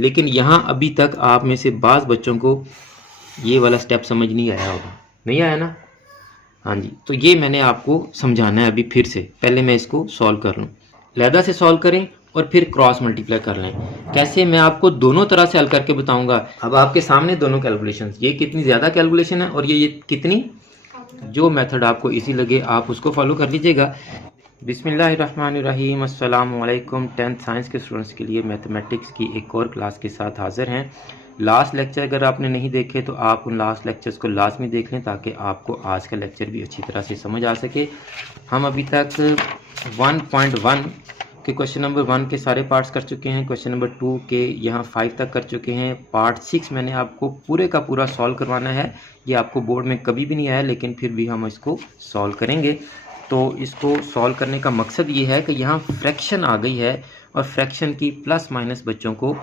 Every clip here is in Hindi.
लेकिन यहाँ अभी तक आप में से बाज़ बच्चों को ये वाला स्टेप समझ नहीं आया होगा, नहीं आया ना? हाँ जी, तो ये मैंने आपको समझाना है अभी फिर से। पहले मैं इसको सॉल्व कर लूँ। लैदा से सॉल्व करें और फिर क्रॉस मल्टीप्लाई कर लें। कैसे, मैं आपको दोनों तरह से हल करके बताऊंगा। अब आपके सामने दोनों कैलकुलेशंस, ये कितनी ज़्यादा कैलकुलेशन है और ये कितनी, जो मेथड आपको इजी लगे आप उसको फॉलो कर लीजिएगा। बिस्मिल्लाहिर्रहमानिर्रहीम, अस्सलाम वालेकुम। 10th साइंस के स्टूडेंट्स के लिए मैथमेटिक्स की एक और क्लास के साथ हाजिर हैं। लास्ट लेक्चर अगर आपने नहीं देखे तो आप उन लास्ट लेक्चर्स को लाजमी देख लें ताकि आपको आज का लेक्चर भी अच्छी तरह से समझ आ सके। हम अभी तक 1.1 के क्वेश्चन नंबर 1 के सारे पार्ट्स कर चुके हैं। क्वेश्चन नंबर 2 के यहाँ 5 तक कर चुके हैं। पार्ट 6 मैंने आपको पूरे का पूरा सॉल्व करवाना है। ये आपको बोर्ड में कभी भी नहीं आया, लेकिन फिर भी हम इसको सॉल्व करेंगे। तो इसको सॉल्व करने का मकसद ये है कि यहाँ फ्रैक्शन आ गई है और फ्रैक्शन की प्लस माइनस बच्चों को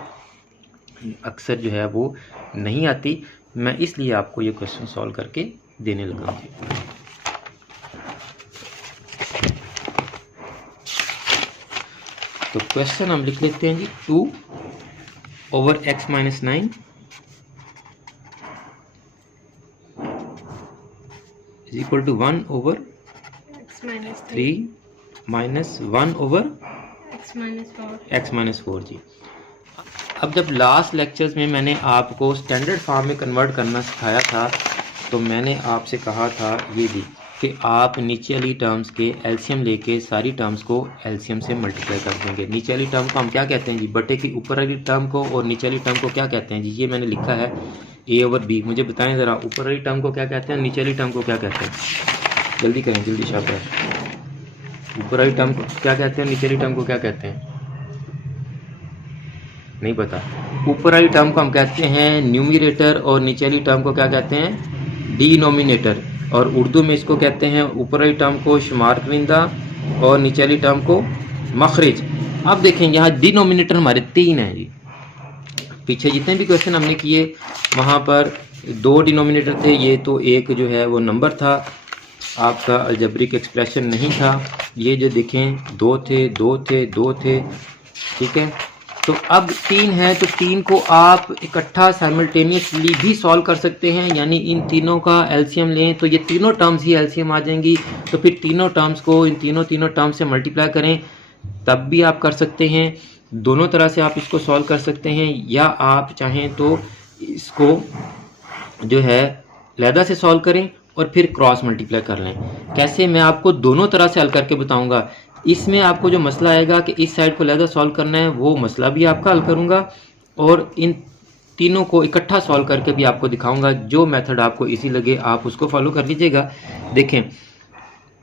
अक्सर जो है वो नहीं आती। मैं इसलिए आपको ये क्वेश्चन सॉल्व करके देने लगा हूँ। तो क्वेश्चन हम लिख लेते हैं जी, 2/x-9 is equal to 1/3 minus 1/x-4 जी। अब जब लास्ट लेक्चर्स में मैंने आपको स्टैंडर्ड फॉर्म में कन्वर्ट करना सिखाया था तो मैंने आपसे कहा था ये भी कि आप नीचे वाली टर्म्स के एलसीएम लेके सारी टर्म्स को एलसीएम से मल्टीप्लाई कर देंगे। नीचे वाली टर्म को हम क्या कहते हैं जी, बटे की ऊपर वाली टर्म को, और नीचे वाली टर्म को क्या कहते हैं जी, ये मैंने लिखा है a/b। मुझे बताएं ज़रा, ऊपर वाली टर्म को क्या कहते हैं, नीचे वाली टर्म को क्या कहते हैं? जल्दी करें, जल्दी शाबाश। ऊपर वाली टर्म को क्या कहते हैं, नीचे वाली टर्म को क्या कहते हैं? नहीं पता। ऊपर वाली टर्म को हम कहते हैं न्यूमरेटर और नीचे वाली टर्म को क्या कहते हैं, डिनोमिनेटर। और उर्दू में इसको कहते हैं, ऊपर वाली टर्म को शुमार कुविंदा और नीचे वाली टर्म को मखरिज। अब देखें यहाँ डिनोमिनेटर हमारे 3 हैं जी। पीछे जितने भी क्वेश्चन हमने किए वहाँ पर 2 डिनोमिनेटर थे, ये तो एक जो है वो नंबर था, आपका अलजेब्रिक एक्सप्रेशन नहीं था। ये जो देखें 2 थे, 2 थे, 2 थे, ठीक है। तो अब 3 है तो 3 को आप इकट्ठा साइमल्टेनियसली भी सॉल्व कर सकते हैं, यानी इन तीनों का एलसीएम लें तो ये तीनों टर्म्स ही एलसीएम आ जाएंगी। तो फिर तीनों टर्म्स को इन तीनों टर्म्स से मल्टीप्लाई करें, तब भी आप कर सकते हैं। दोनों तरह से आप इसको सॉल्व कर सकते हैं, या आप चाहें तो इसको जो है लैदा से सॉल्व करें और फिर क्रॉस मल्टीप्लाई कर लें। कैसे, मैं आपको दोनों तरह से हल करके बताऊंगा। इसमें आपको जो मसला आएगा कि इस साइड को लैदा सॉल्व करना है, वो मसला भी आपका हल करूंगा और इन तीनों को इकट्ठा सॉल्व करके भी आपको दिखाऊंगा। जो मेथड आपको इजी लगे आप उसको फॉलो कर लीजिएगा। देखें,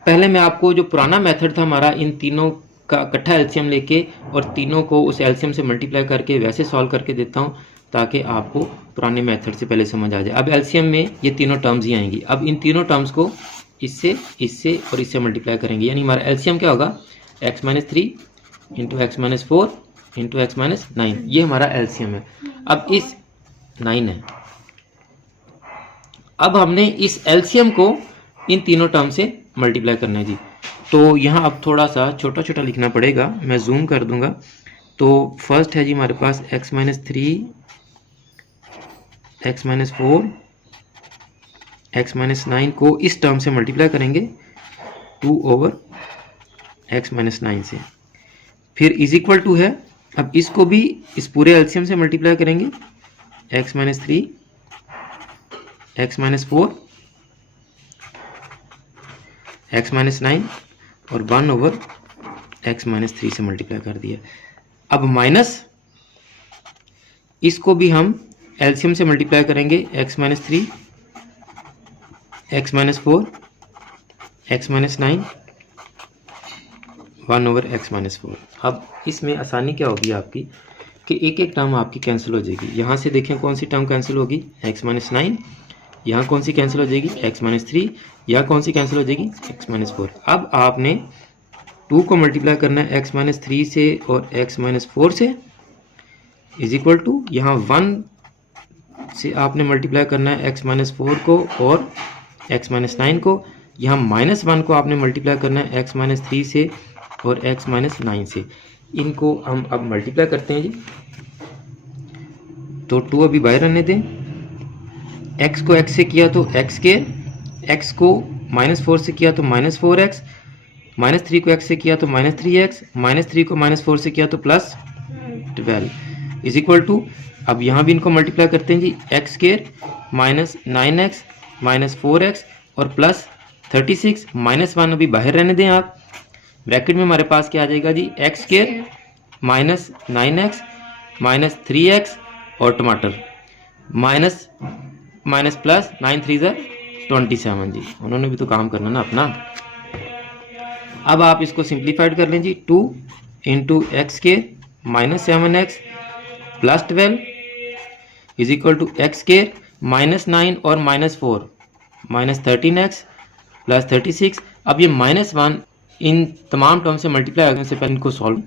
पहले मैं आपको जो पुराना मेथड था हमारा, इन तीनों का इकट्ठा एलसीएम लेके और तीनों को उस एलसीएम से मल्टीप्लाई करके वैसे सॉल्व करके देता हूँ ताकि आपको पुराने मेथड से पहले समझ आ जाए। अब एलसीएम में ये तीनों टर्म्स ही आएंगी। अब इन तीनों टर्म्स को इससे, इससे और इससे मल्टीप्लाई करेंगे, यानी हमारा एलसीएम क्या होगा, x-3 into x-4 into x-9। ये हमारा एलसीएम है। अब इस 9 है, अब हमने इस एलसीएम को इन तीनों टर्म से मल्टीप्लाई करना है जी। तो यहाँ अब थोड़ा सा छोटा छोटा लिखना पड़ेगा, मैं जूम कर दूंगा। तो फर्स्ट है जी हमारे पास x-3 x-4 x-9 को इस टर्म से मल्टीप्लाई करेंगे 2/x-9 से, फिर इज इक्वल टू है, अब इसको भी इस पूरे एलसीएम से मल्टीप्लाई करेंगे x-3 x-4 x-9 और 1/x-3 से मल्टीप्लाई कर दिया। अब माइनस इसको भी हम एलसीएम से मल्टीप्लाई करेंगे x-3 x-4 x-9 1/x-4। अब इसमें आसानी क्या होगी आपकी कि एक एक टर्म आपकी कैंसिल हो जाएगी। यहाँ से देखें कौन सी टर्म कैंसिल होगी, x-9, यहाँ कौन सी कैंसिल हो जाएगी, x-3, यहाँ कौन सी कैंसिल हो जाएगी, x-4। अब आपने 2 को मल्टीप्लाई करना है x-3 से और x-4 से, इज इक्वल टू यहाँ 1 से आपने मल्टीप्लाई करना है x-4 को और x-9 को, यहाँ -1 को आपने मल्टीप्लाई करना है x-3 से और x-9 से। इनको हम अब मल्टीप्लाई करते हैं जी। तो 2 अभी बाहर रहने दें। x को x से किया तो x स्क्वायर, x को -4 से किया तो -4x, -3 को x से किया तो -3x, -3 को -4 से किया तो +12 इज इक्वल टू, अब यहाँ भी इनको मल्टीप्लाई करते हैं जी, x स्क्वायर -9x -4x और +36, -1 अभी बाहर रहने दें आप। ब्रैकेट में हमारे पास क्या आ जाएगा जी, x स्क्वायर -9x -3x और टमाटर माइनस माइनस प्लस 9 3 27 जी। उन्होंने भी तो काम करना ना अपना। अब आप इसको सिंप्लीफाइड कर लें जी, 2 इंटू एक्स के -7x +12 is equal to x के -9 और -4 -13x +36। अब ये -1 इन तमाम टर्म से मल्टीप्लाई करने से पहले इनको सॉल्व,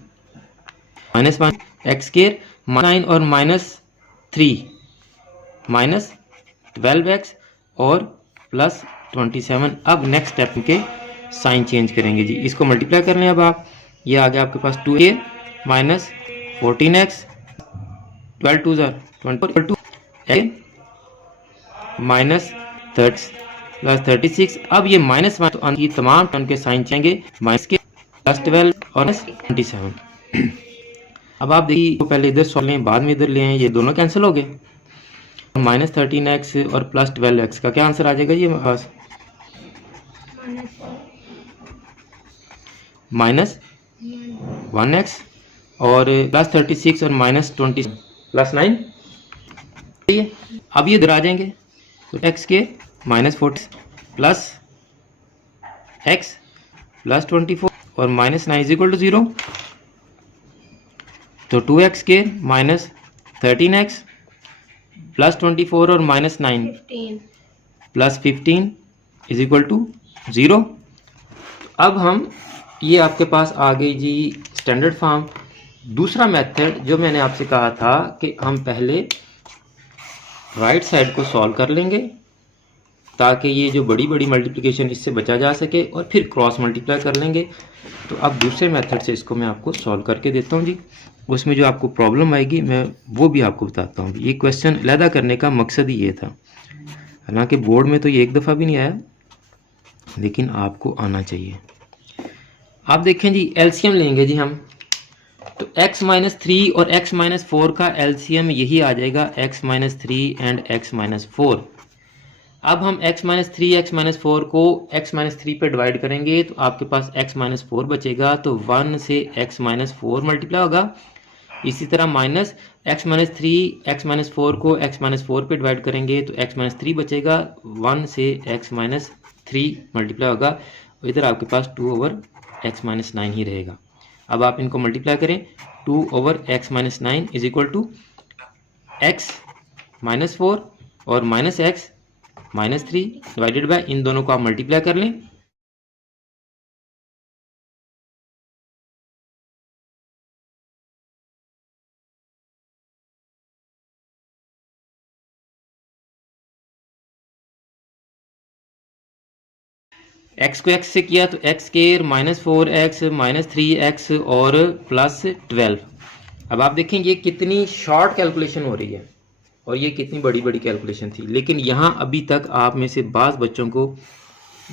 -1 एक्स के -9 और -3 -12x और +27। अब नेक्स्ट स्टेप के साइन चेंज करेंगे जी, इसको मल्टीप्लाई कर लें। अब आप ये आ गया आपके पास 2a -14x 12 2 24 -36। अब ये -1 तो ये तमाम टर्म के साइन चेंजेंगे, माइनस के +12 और -27। अब आप देखिए, पहले इधर सॉल्व लें, बाद में इधर ले आए, ये दोनों कैंसिल हो गए। -13x और +12x का क्या आंसर आ जाएगा ये मेरे पास, -1x और +36 और -20 +9। अब ये इधर आ जाएंगे तो x के -40 प्लस x +24 और -9 इज इक्वल टू 0। तो 2x के -13x +24 और -9 +15 इज इक्वल टू 0। अब हम ये आपके पास आ गई जी स्टैंडर्ड फॉर्म। दूसरा मेथड जो मैंने आपसे कहा था कि हम पहले राइट साइड को सॉल्व कर लेंगे ताकि ये जो बड़ी बड़ी मल्टीप्लिकेशन इससे बचा जा सके, और फिर क्रॉस मल्टीप्लाई कर लेंगे। तो अब दूसरे मेथड से इसको मैं आपको सॉल्व करके देता हूँ जी। उसमें जो आपको प्रॉब्लम आएगी मैं वो भी आपको बताता हूँ। ये क्वेश्चन अलहदा करने का मकसद ही ये था, हालांकि बोर्ड में तो ये एक दफ़ा भी नहीं आया, लेकिन आपको आना चाहिए। आप देखें जी, एलसीएम लेंगे जी हम, तो x -3 और x -4 का एलसीएम यही आ जाएगा, x -3 एंड x -4। अब हम x -3 x -4 को x -3 पे डिवाइड करेंगे तो आपके पास x -4 बचेगा, तो 1 से x -4 मल्टीप्लाई होगा। इसी तरह माइनस x -3 x -4 को x -4 पे डिवाइड करेंगे तो x -3 बचेगा, 1 से x -3 मल्टीप्लाई होगा। इधर आपके पास 2/x -9 ही रहेगा। अब आप इनको मल्टीप्लाई करें, 2/x -9 is equal to x -4 और -x -3 डिवाइडेड बाय, इन दोनों को आप मल्टीप्लाई कर लें। x को x से किया तो x स्क्वायर -4x -3x और +12। अब आप देखें ये कितनी शॉर्ट कैलकुलेशन हो रही है और ये कितनी बड़ी बड़ी कैलकुलेशन थी, लेकिन यहाँ अभी तक आप में से बाज़ बच्चों को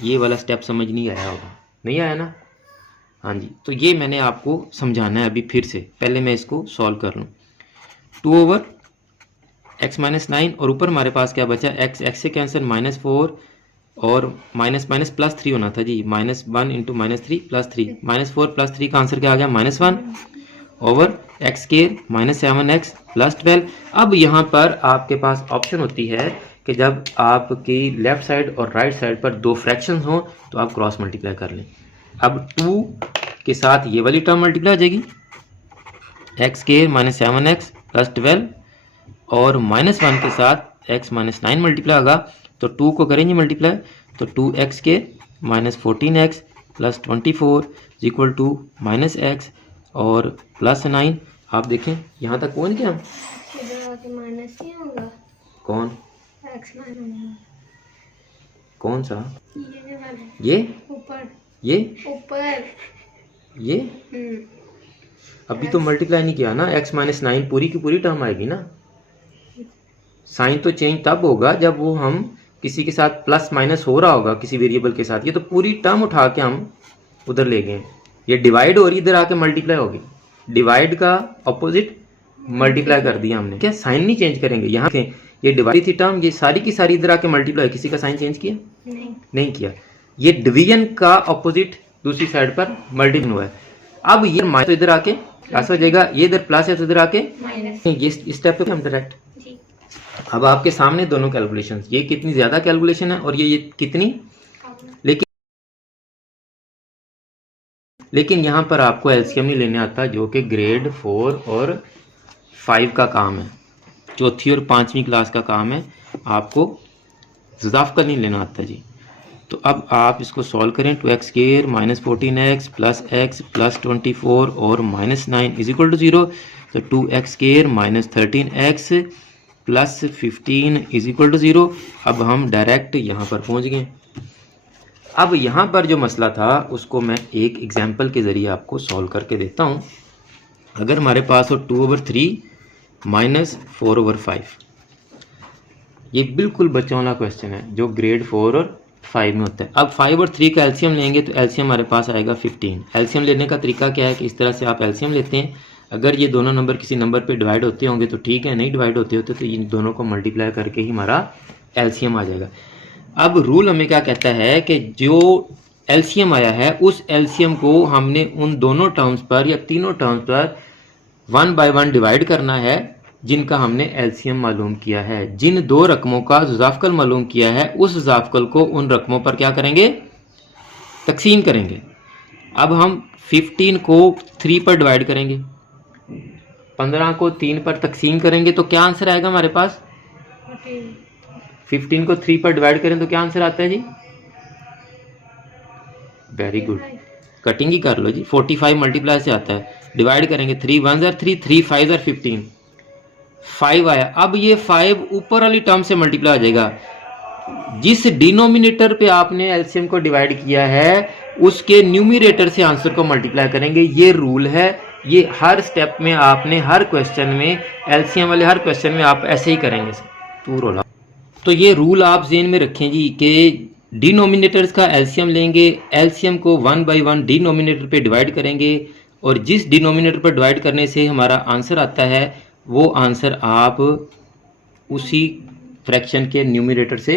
ये वाला स्टेप समझ नहीं आया होगा। नहीं आया ना? हाँ जी, तो ये मैंने आपको समझाना है अभी फिर से। पहले मैं इसको सॉल्व कर लूँ। 2/x -9 और ऊपर हमारे पास क्या बचा, x से कैंसिल -4 और माइनस माइनस +3 होना था जी, -1 × -3 +3, -4 +3 का आंसर क्या आ गया, -1 ओवर x के -7x +12। अब यहाँ पर आपके पास ऑप्शन होती है कि जब आपकी लेफ्ट साइड और राइट साइड पर दो फ्रैक्शन हों तो आप क्रॉस मल्टीप्लाई कर लें। अब 2 के साथ ये वाली टर्म मल्टीप्लाई हो जाएगी, x के -7x +12 और -1 के साथ x -9 मल्टीप्लाई होगा, तो 2 को करेंगे मल्टीप्लाई, तो 2x के -14x +24 is equal to -x और +9। आप देखें यहाँ तक पहुँच गया। माइनस ही होगा। कौन x माइनस कौन सा, ये वाला, ये ऊपर ये ऊपर ये अभी तो मल्टीप्लाई नहीं किया ना, x -9 पूरी की पूरी टर्म आएगी ना। साइन तो चेंज तब होगा जब वो हम किसी के साथ प्लस माइनस हो रहा होगा किसी वेरिएबल के साथ। ये तो पूरी टर्म उठा के हम उधर ले गए, ये डिवाइड हो रही इधर आके मल्टीप्लाई होगी, डिवाइड का ऑपोजिट मल्टीप्लाई कर दिया हमने। क्या साइन नहीं चेंज करेंगे? यहाँ के ये डिवाइड थी टर्म, ये सारी की सारी इधर आके मल्टीप्लाई, किसी का साइन चेंज किया? नहीं किया। ये डिवीजन का ऑपोजिट दूसरी साइड पर मल्टीप्लाई हुआ है। अब ये माइनस तो इधर आके प्लस हो जाएगा, ये इधर प्लस है तो इधर आके माइनस। ये इस स्टेप पे हम डायरेक्ट। अब आपके सामने दोनों कैलकुलेशन, ये कितनी ज्यादा कैलकुलेशन है और ये कितनी, लेकिन यहाँ पर आपको एलसीएम नहीं लेने आता, जो कि ग्रेड 4 और 5 का काम है, चौथी और 5वीं क्लास का काम है, आपको ज़ाफ़का नहीं लेना आता जी। तो अब आप इसको सॉल्व करें। 2x square minus 14x plus x plus 24 और माइनस 9 इज इक्वल टू 0। तो 2x square minus 13x plus 15 is equal to 0। अब हम डायरेक्ट यहाँ पर पहुँच गए। अब यहाँ पर जो मसला था उसको मैं एक एग्जाम्पल के ज़रिए आपको सॉल्व करके देता हूँ। अगर हमारे पास हो 2/3 माइनस 4/5, ये बिल्कुल बच्चों वाला क्वेश्चन है जो ग्रेड 4 और 5 में होता है। अब 5 और 3 का एलसीएम लेंगे तो एलसीएम हमारे पास आएगा 15। एलसीएम लेने का तरीका क्या है कि इस तरह से आप एलसीएम लेते हैं, अगर ये दोनों नंबर किसी नंबर पे डिवाइड होते होंगे तो ठीक है, नहीं डिवाइड होते होते तो इन दोनों को मल्टीप्लाई करके ही हमारा एलसीएम आ जाएगा। अब रूल हमें क्या कहता है कि जो एलसीएम आया है उस एलसीएम को हमने उन दोनों टर्म्स पर या तीनों टर्म्स पर 1 बाय 1 डिवाइड करना है जिनका हमने एलसीएम मालूम किया है। जिन दो रकमों का ज़ाफ़कल मालूम किया है उस ज़ाफ़कल को उन रकमों पर क्या करेंगे? तकसीम करेंगे। अब हम 15 को 3 पर डिवाइड करेंगे, 15 को 3 पर तकसीम करेंगे तो क्या आंसर आएगा हमारे पास? 15 को 3 पर डिवाइड करें तो क्या आंसर आता है जी? वेरी गुड, कटिंग ही कर लो जी। 45 मल्टीप्लाई से आता है, डिवाइड करेंगे 3 1 are 3, 3 5 are 15, 5 आया। अब ये 5 ऊपर वाली टर्म से मल्टीप्लाई हो जाएगा। जिस डिनोमिनेटर पे आपने एलसीएम को डिवाइड किया है उसके न्यूमरेटर से आंसर को मल्टीप्लाई करेंगे। ये रूल है, ये हर स्टेप में आपने हर क्वेश्चन में एलसीएम वाले हर क्वेश्चन में आप ऐसे ही करेंगे तू रोला। तो ये रूल आप ज़हन में रखें जी कि डिनोमिनेटर्स का एलसीएम लेंगे, एलसीएम को 1 बाय 1 डिनोमिनेटर पे डिवाइड करेंगे और जिस डिनोमिनेटर पर डिवाइड करने से हमारा आंसर आता है वो आंसर आप उसी फ्रैक्शन के न्यूमरेटर से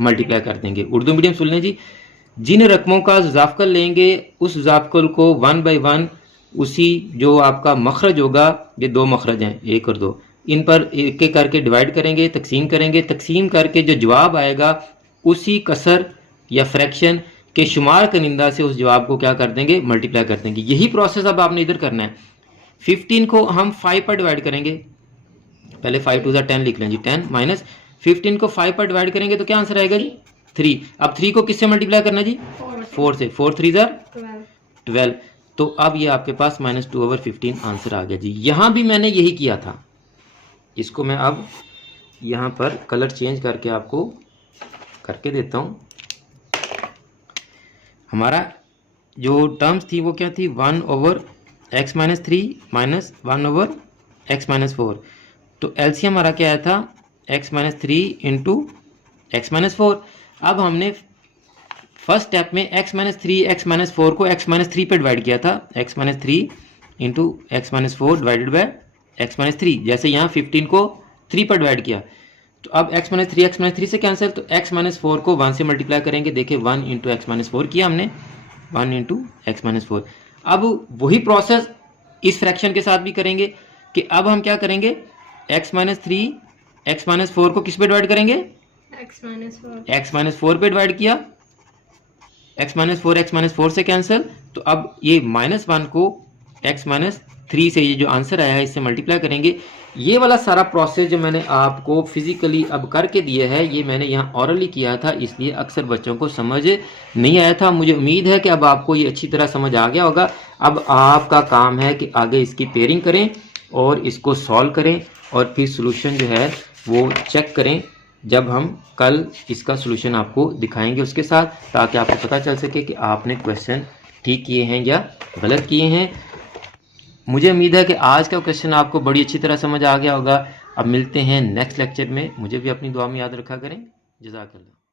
मल्टीप्लाई कर देंगे। उर्दू मीडियम सुन लें जी। जिन रकमों का ज़ाफ़कल लेंगे उस ज़ाफ़कल को 1 बाय 1 उसी जो आपका मखरज होगा, ये दो मखरज हैं 1 और 2, इन पर एक एक करके डिवाइड करेंगे, तकसीम करेंगे। तकसीम करके जो जवाब आएगा उसी कसर या फ्रैक्शन के शुमार कनिंदा से उस जवाब को क्या कर देंगे? मल्टीप्लाई कर देंगे। यही प्रोसेस अब आपने इधर करना है। 15 को हम 5 पर डिवाइड करेंगे, पहले 5 2 10 लिख लें जी, 10 माइनस 15 को 5 पर डिवाइड करेंगे तो क्या आंसर आएगा जी? 3। अब 3 को किससे मल्टीप्लाई करना जी? 4 से। 4 3 12। तो अब ये आपके पास -2/15 आंसर आ गया जी। यहाँ भी मैंने यही किया था। इसको मैं अब यहाँ पर कलर चेंज करके आपको करके देता हूँ। हमारा जो टर्म्स थी वो क्या थी? 1/x - 3 minus 1/x - 4। तो एलसीएम हमारा क्या आया था? x - 3 into x - 4। अब हमने फर्स्ट स्टेप में x - 3 x - 4 को x - 3 पे डिवाइड किया था। x - 3 into x - 4 divided by x - 3। जैसे यहाँ 15 को 3 पर डिवाइड किया तो अब x - 3 x - 3 से कैंसिल, तो x - 4 को 1 से मल्टीप्लाई करेंगे। देखिए 1 इंटू x - 4 किया हमने, 1 इंटू x - 4। अब वही प्रोसेस इस फ्रैक्शन के साथ भी करेंगे कि अब हम क्या करेंगे? x - 3 x - 4 को किस पे डिवाइड करेंगे? x - 4 पे डिवाइड किया, x - 4 से कैंसिल। तो अब ये -1 को x - 3 से ये जो आंसर आया है इससे मल्टीप्लाई करेंगे। ये वाला सारा प्रोसेस जो मैंने आपको फिजिकली अब करके दिया है ये मैंने यहाँ ऑरली किया था, इसलिए अक्सर बच्चों को समझ नहीं आया था। मुझे उम्मीद है कि अब आपको ये अच्छी तरह समझ आ गया होगा। अब आपका काम है कि आगे इसकी पेयरिंग करें और इसको सॉल्व करें और फिर सोल्यूशन जो है वो चेक करें जब हम कल इसका सोल्यूशन आपको दिखाएंगे उसके साथ, ताकि आपको पता चल सके कि आपने क्वेश्चन ठीक किए हैं या गलत किए हैं। मुझे उम्मीद है कि आज का क्वेश्चन आपको बड़ी अच्छी तरह समझ आ गया होगा। अब मिलते हैं नेक्स्ट लेक्चर में। मुझे भी अपनी दुआ में याद रखा करें। जज़ाकल्लाह।